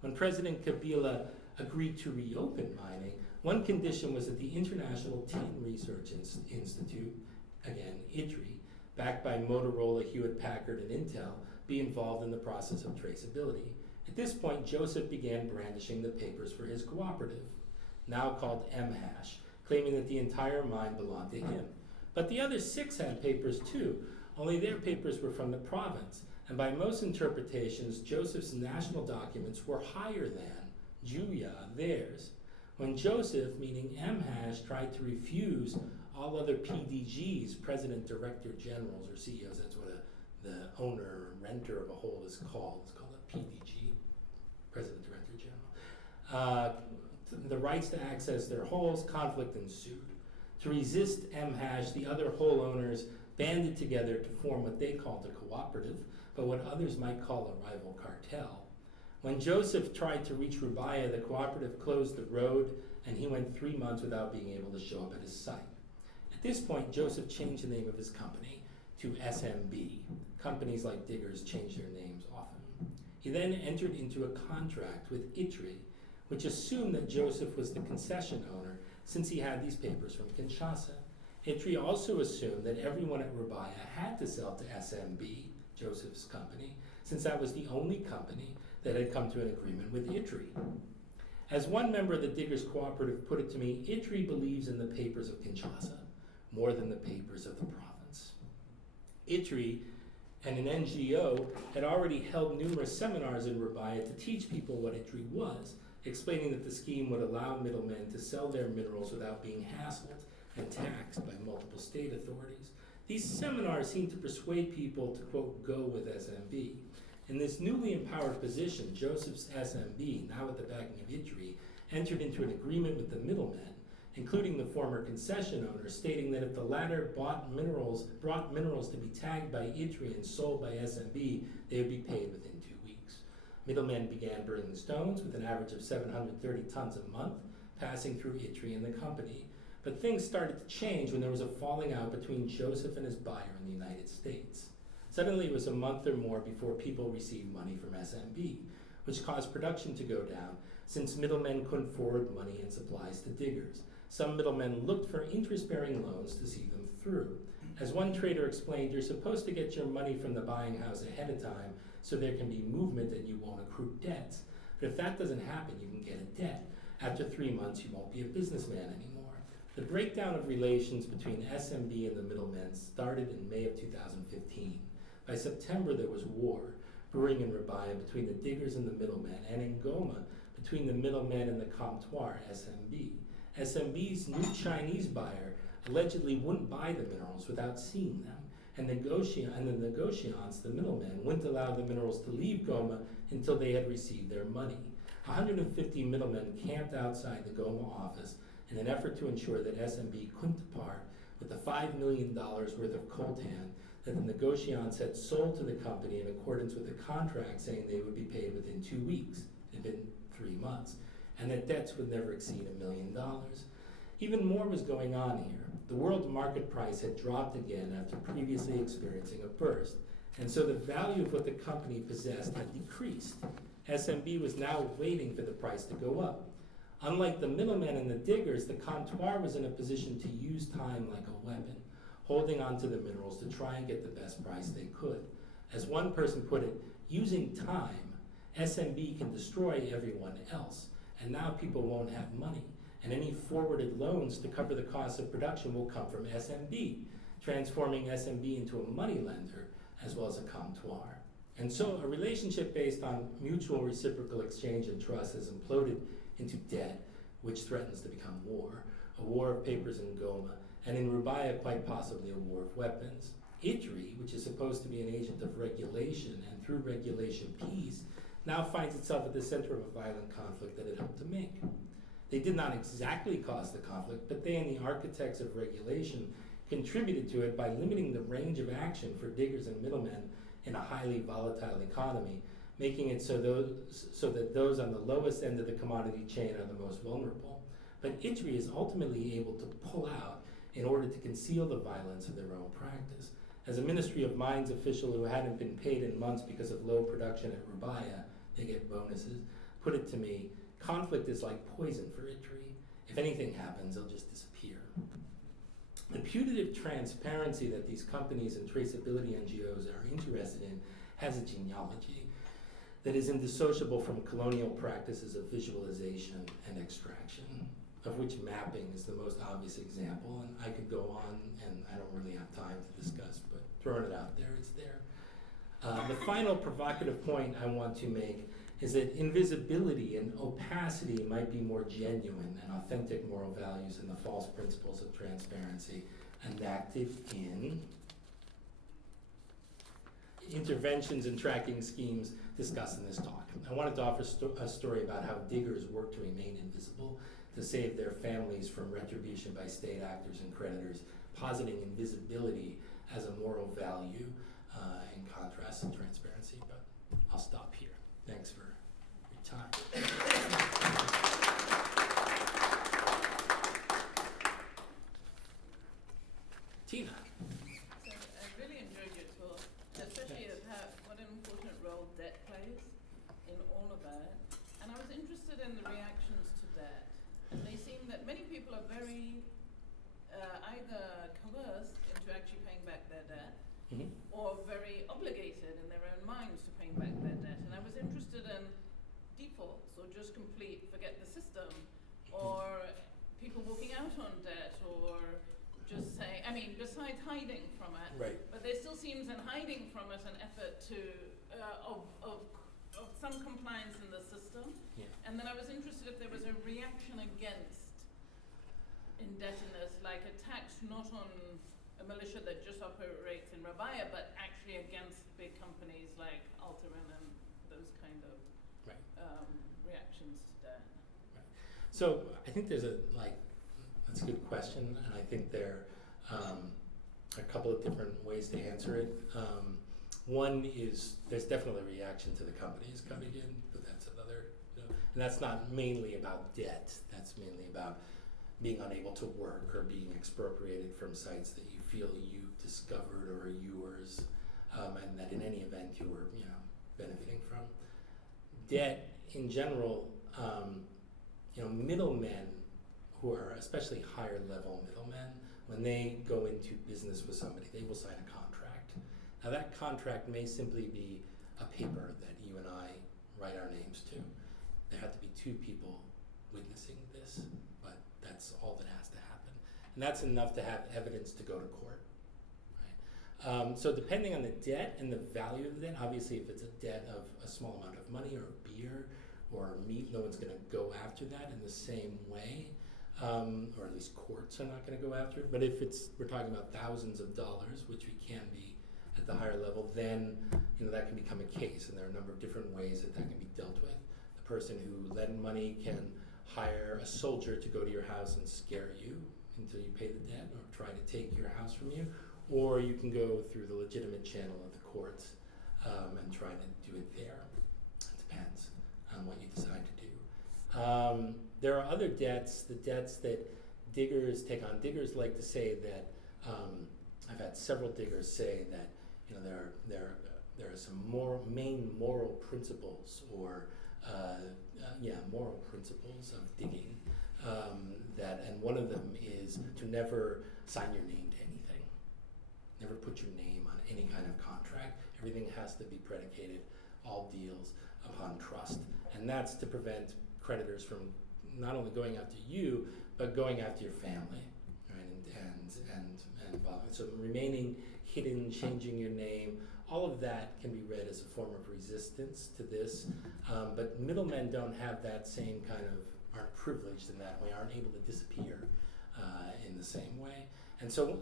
When President Kabila agreed to reopen mining, one condition was that the International Tin Research Institute, again, ITRI, backed by Motorola, Hewlett-Packard, and Intel, be involved in the process of traceability. At this point, Joseph began brandishing the papers for his cooperative, now called MHash, claiming that the entire mine belonged to him. But the other 6 had papers too, only their papers were from the province, and by most interpretations, Joseph's national documents were higher than, Juya, theirs. When Joseph, meaning MHash, tried to refuse all other PDGs, President Director Generals, or CEOs, that's what the owner or renter of a hole is called. It's called a PDG, President Director General. The rights to access their holes, conflict ensued. To resist MHash, the other hole owners banded together to form what they called a cooperative, but what others might call a rival cartel. When Joseph tried to reach Rubaya, the cooperative closed the road, and he went 3 months without being able to show up at his site. At this point, Joseph changed the name of his company to SMB. Companies like diggers change their names often. He then entered into a contract with ITRI, which assumed that Joseph was the concession owner since he had these papers from Kinshasa. Itri also assumed that everyone at Rubaya had to sell to SMB, Joseph's company, since that was the only company that had come to an agreement with Itri. As one member of the Diggers Cooperative put it to me, Itri believes in the papers of Kinshasa more than the papers of the province. Itri and an NGO had already held numerous seminars in Rubaya to teach people what Itri was, explaining that the scheme would allow middlemen to sell their minerals without being hassled and taxed by multiple state authorities. These seminars seemed to persuade people to, quote, go with SMB. In this newly empowered position, Joseph's SMB, now with the backing of Itri, entered into an agreement with the middlemen, including the former concession owner, stating that if the latter brought minerals to be tagged by Itri and sold by SMB, they would be paid within 2 weeks. Middlemen began burning stones with an average of 730 tons a month, passing through Itri and the company. But things started to change when there was a falling out between Joseph and his buyer in the United States. Suddenly it was a month or more before people received money from SMB, which caused production to go down since middlemen couldn't forward money and supplies to diggers. Some middlemen looked for interest-bearing loans to see them through. As one trader explained, you're supposed to get your money from the buying house ahead of time so there can be movement and you won't accrue debts. But if that doesn't happen, you can get a debt. After 3 months, you won't be a businessman anymore. The breakdown of relations between SMB and the middlemen started in May of 2015. By September, there was war brewing in Rubaya between the diggers and the middlemen, and in Goma between the middlemen and the comptoir, SMB. SMB's new Chinese buyer allegedly wouldn't buy the minerals without seeing them, and the negotiants, the middlemen, wouldn't allow the minerals to leave Goma until they had received their money. 150 middlemen camped outside the Goma office in an effort to ensure that SMB couldn't depart with the $5 million worth of coltan that the negotiants had sold to the company in accordance with the contract, saying they would be paid within 2 weeks. It had been 3 months, and that debts would never exceed $1 million. Even more was going on here. The world market price had dropped again after previously experiencing a burst, and so the value of what the company possessed had decreased. SMB was now waiting for the price to go up. Unlike the middlemen and the diggers, the comptoir was in a position to use time like a weapon, holding on to the minerals to try and get the best price they could. As one person put it, using time, SMB can destroy everyone else, and now people won't have money, and any forwarded loans to cover the cost of production will come from SMB, transforming SMB into a money lender as well as a comptoir. And so a relationship based on mutual reciprocal exchange and trust has imploded into debt, which threatens to become war, a war of papers in Goma, and in Rubaya quite possibly a war of weapons. Itri, which is supposed to be an agent of regulation and through regulation peace, now finds itself at the center of a violent conflict that it helped to make. They did not exactly cause the conflict, but they and the architects of regulation contributed to it by limiting the range of action for diggers and middlemen in a highly volatile economy, making it so that those on the lowest end of the commodity chain are the most vulnerable. But Itri is ultimately able to pull out in order to conceal the violence of their own practice. As a Ministry of Mines official who hadn't been paid in months because of low production at Rubaya, they get bonuses, put it to me, conflict is like poison for Itri. If anything happens, they'll just disappear. The putative transparency that these companies and traceability NGOs are interested in has a genealogy that is indissociable from colonial practices of visualization and extraction, of which mapping is the most obvious example. And I could go on, and I don't really have time to discuss, but throwing it out there, it's there. The final provocative point I want to make is that invisibility and opacity might be more genuine and authentic moral values than the false principles of transparency enacted in interventions and tracking schemes discussed in this talk. I wanted to offer a story about how diggers work to remain invisible, to save their families from retribution by state actors and creditors, positing invisibility as a moral value in contrast to transparency. But I'll stop here. Thanks for your time. Tina. So I really enjoyed your talk, especially what an important role debt plays in all of that. And I was interested in the reactions to debt. And they seem that many people are very either coerced into actually paying back their debt, Mhm. or very obligated in their own minds to paying back their debt. And I was interested in defaults, or just complete forget the system, or people walking out on debt, or just say, I mean, besides hiding from it, Right. but there still seems in hiding from it an effort to of some compliance in the system. Yeah. And then I was interested if there was a reaction against indebtedness, like a tax not on a militia that just operates in Rabaya, but actually against big companies like Alteran and those kind of Right. reactions to debt. So I think there's that's a good question, and I think there are a couple of different ways to answer it. One is there's definitely a reaction to the companies coming in, but that's another, and that's not mainly about debt. That's mainly about being unable to work or being expropriated from sites that you feel you discovered or are yours, and that in any event you were, benefiting from. Debt in general, middlemen who are especially higher level middlemen, when they go into business with somebody, they will sign a contract. Now that contract may simply be a paper that you and I write our names to. There have to be two people witnessing this, but that's all that has to happen. And that's enough to have evidence to go to court. Right? So depending on the debt and the value of the debt, obviously if it's a debt of a small amount of money or beer or meat, no one's going to go after that in the same way, or at least courts are not going to go after it. But if we're talking about thousands of dollars, which we can be at the higher level, then that can become a case, and there are a number of different ways that can be dealt with. The person who lent money can hire a soldier to go to your house and scare you until you pay the debt, or try to take your house from you, or you can go through the legitimate channel of the courts and try to do it there. It depends on what you decide to do. There are other debts, the debts that diggers take on. Diggers like to say that, I've had several diggers say that, there are some main moral principles, or moral principles of digging, and one of them is to never sign your name to anything. Never put your name on any kind of contract. Everything has to be predicated, all deals, upon trust. And that's to prevent creditors from not only going after you, but going after your family, right? And so remaining hidden, changing your name, all of that can be read as a form of resistance to this. But middlemen don't have that same aren't privileged in that way, aren't able to disappear in the same way. And so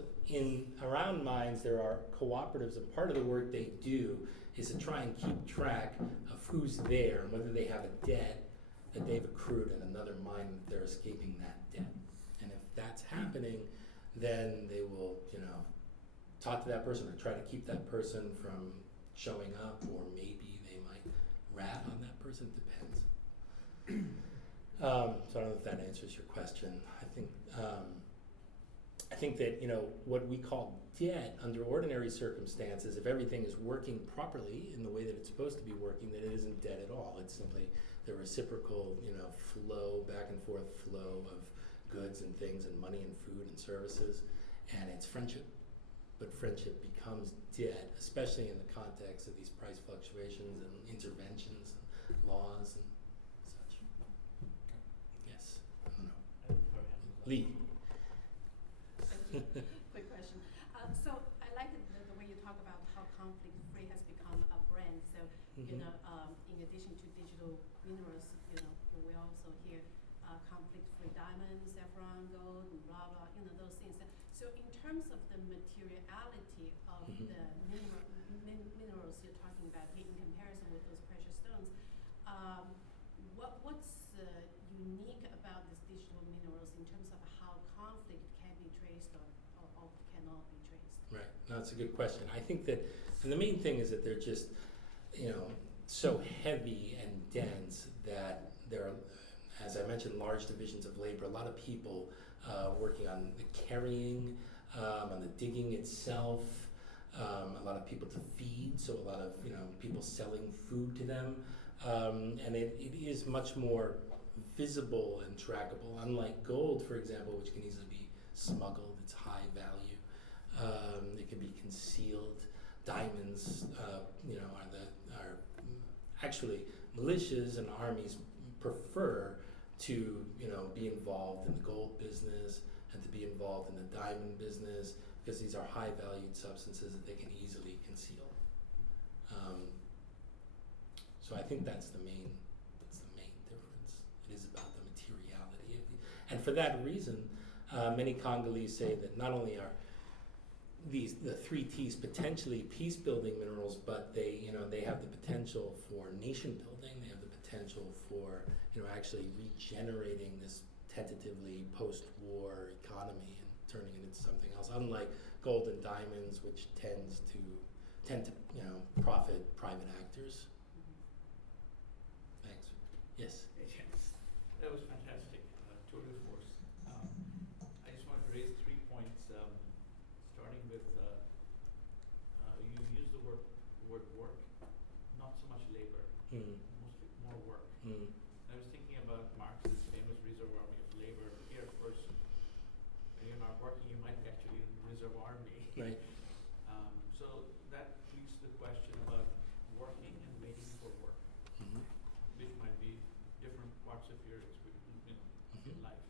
around mines, there are cooperatives, and part of the work they do is to try and keep track of who's there and whether they have a debt that they've accrued in another mine that they're escaping that debt. And if that's happening, then they will, talk to that person or try to keep that person from showing up, or maybe they might rat on that person. It depends. So I don't know if that answers your question. I think that, what we call debt under ordinary circumstances, if everything is working properly in the way that it's supposed to be working, then it isn't debt at all. It's simply the reciprocal, flow, back and forth flow of goods and things and money and food and services, and it's friendship. But friendship becomes debt, especially in the context of these price fluctuations and interventions and laws and such. Yes, I don't know. Lee. Quick question. So I like the way you talk about how conflict-free has become a brand. So, in addition to digital minerals, we also hear conflict-free diamonds, saffron, gold, and blah, blah, those things. So in terms of the materiality of the minerals you're talking about in comparison with those precious stones, what's unique about these digital minerals in terms of how conflict can be traced or cannot be traced? Right. No, that's a good question. I think that, and the main thing is that they're just, so heavy and dense that there are, as I mentioned, large divisions of labor, a lot of people working on the carrying, on the digging itself, a lot of people to feed, so a lot of people selling food to them, and it is much more visible and trackable. Unlike gold, for example, which can easily be smuggled, it's high value. It can be concealed. Diamonds, are actually militias and armies prefer to, be involved in the gold business and to be involved in the diamond business because these are high valued substances that they can easily conceal. So I think that's the main difference. It is about the materiality of it. And for that reason, many Congolese say that not only are the 3 T's potentially peace-building minerals, but they have the potential for nation building. They have the potential for actually regenerating this tentatively post-war economy and turning it into something else. Unlike gold and diamonds, which tend to profit private actors. Thanks. Yes. That was fantastic. Tour de force. I just wanted to raise 3 points. Starting with, you use the word work, not so much labor, mostly more work. I was thinking about Marx's famous reserve army of labor. Here, of course, when you're not working, you might be actually in the reserve army. Right. So that leads to the question about working and waiting for work, which might be different parts of your experience in life.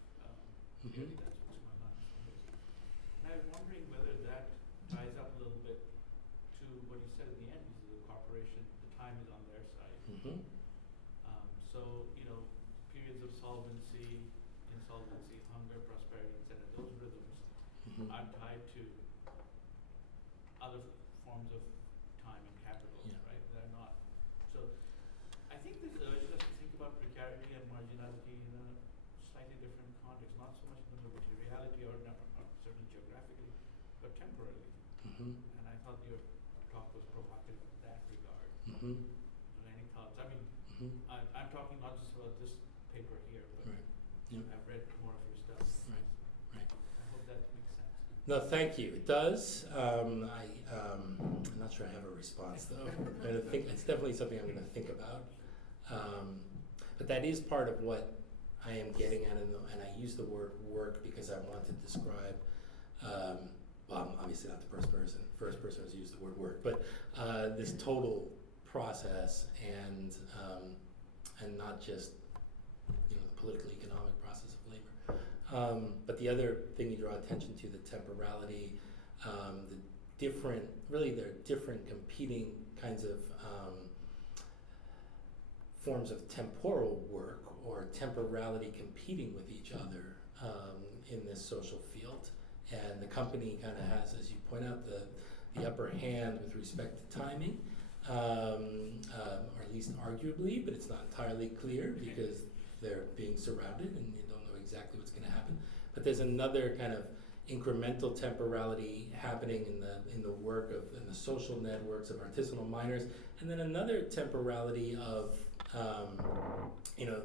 Clearly, that's what's going on. And I was wondering whether that ties up a little bit to what you said at the end, because the corporation, the time is on their side. So, periods of solvency, insolvency, hunger, prosperity, etc., those rhythms are tied to other forms of time and capital, right? They're not. So, I think this urges us to think about precarity and marginality in a slightly different context, not so much in the materiality or certainly geographically, but temporally. And I thought your talk was provocative in that regard. Any thoughts? I mean, I'm talking not just about this paper here, but I've read more of your stuff. Right. I hope that makes sense. No, thank you. It does. I'm not sure I have a response though. It's definitely something I'm going to think about. But that is part of what I am getting at, and I use the word work because I want to describe. Well, I'm obviously not the first person. First person has used the word work, but this total process and not just the political economic process of labor. But the other thing you draw attention to, the temporality, there are different competing kinds of forms of temporal work or temporality competing with each other in this social field. And the company kind of has, as you point out, the upper hand with respect to timing, or at least arguably, but it's not entirely clear because they're being surrounded and you don't know exactly what's going to happen. But there's another kind of incremental temporality happening in the work of in the social networks of artisanal miners, and then another temporality of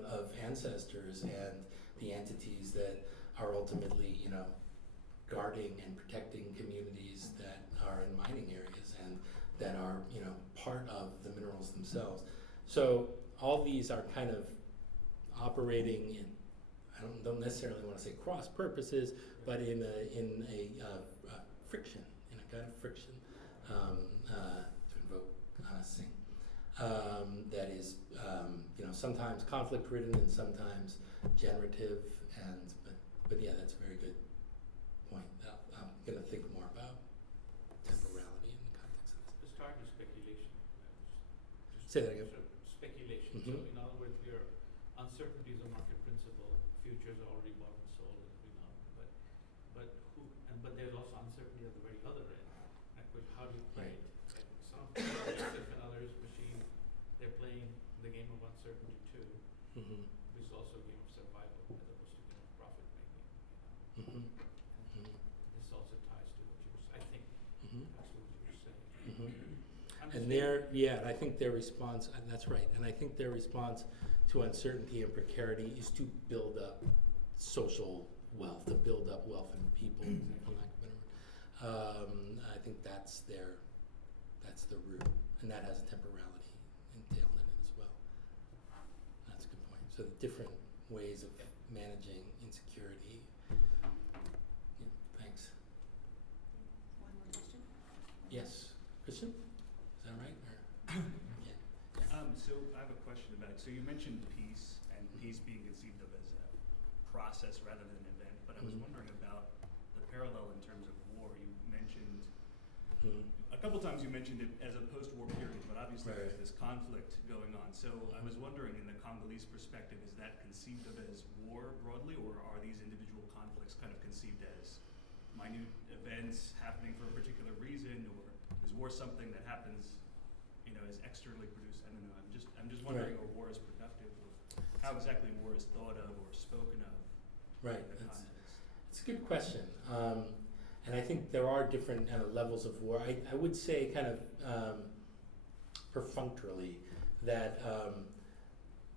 of ancestors and the entities that are ultimately guarding and protecting communities that are in mining areas and that are part of the minerals themselves. So all these are kind of operating in, I don't necessarily want to say cross purposes, but in a friction, in a kind of friction, to invoke Singh, that is sometimes conflict ridden and sometimes generative, but yeah, that's a very good point. I'm going to think more about temporality in the context of this. The start is speculation. Say that again. Speculation. So in other words, your uncertainty is a market principle. Futures are already bought and sold, as we know. But there's also uncertainty at the very other end. Like, how do you play it? Like some and others, machine, they're playing the game of uncertainty too, which is also a game of survival as opposed to a game of profit making. This also ties to what you were, I think, that's what you were saying. And I think their response, and that's right, and I think their response to uncertainty and precarity is to build up social wealth, to build up wealth in people, for lack of a better word. I think that's the root, and that has a temporality entailed in it as well. That's a good point. So the different ways of managing insecurity. Yeah, thanks. One more question? Yes, Christian? Is that right? Or, yeah. So I have a question about it. So you mentioned peace, and peace being conceived of as a process rather than an event, but I was wondering about the parallel in terms of war. You mentioned, a couple times you mentioned it as a post-war period, but obviously Right. there's this conflict going on. So I was wondering, in the Congolese perspective, is that conceived of as war broadly, or are these individual conflicts kind of conceived as minute events happening for a particular reason, or is war something that happens, is externally produced? I don't know. I'm just wondering, Right. or war is productive, or how exactly war is thought of or spoken of Right. in the That's, context. it's a good question. And I think there are different kind of levels of war. I would say kind of perfunctorily that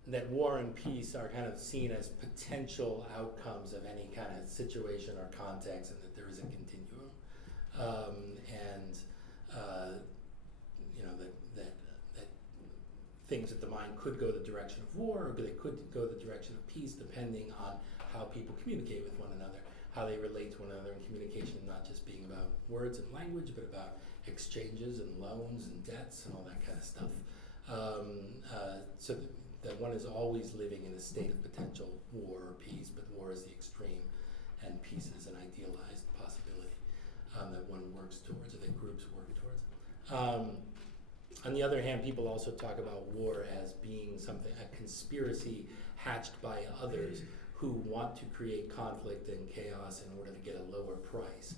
that war and peace are kind of seen as potential outcomes of any kind of situation or context, and that there is a continuum. That things at the mind could go the direction of war, or they could go the direction of peace, depending on how people communicate with one another, how they relate to one another, and communication not just being about words and language, but about exchanges and loans and debts and all that kind of stuff. So that one is always living in a state of potential war or peace, but war is the extreme, and peace is an idealized possibility that one works towards, or that groups work towards. On the other hand, people also talk about war as being a conspiracy hatched by others who want to create conflict and chaos in order to get a lower price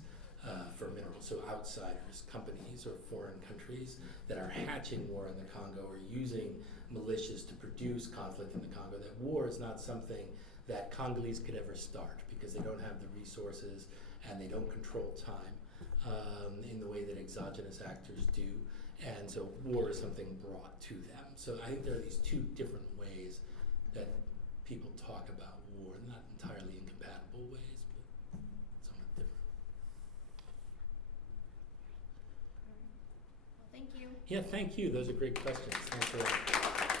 for minerals. So outsiders, companies, or foreign countries that are hatching war in the Congo or using militias to produce conflict in the Congo. That war is not something that Congolese could ever start, because they don't have the resources and they don't control time in the way that exogenous actors do. And so war is something brought to them. So I think there are these two different ways that people talk about war, not entirely incompatible ways, but somewhat different. Well, thank you. Yeah, thank you. Those are great questions. Thanks a lot.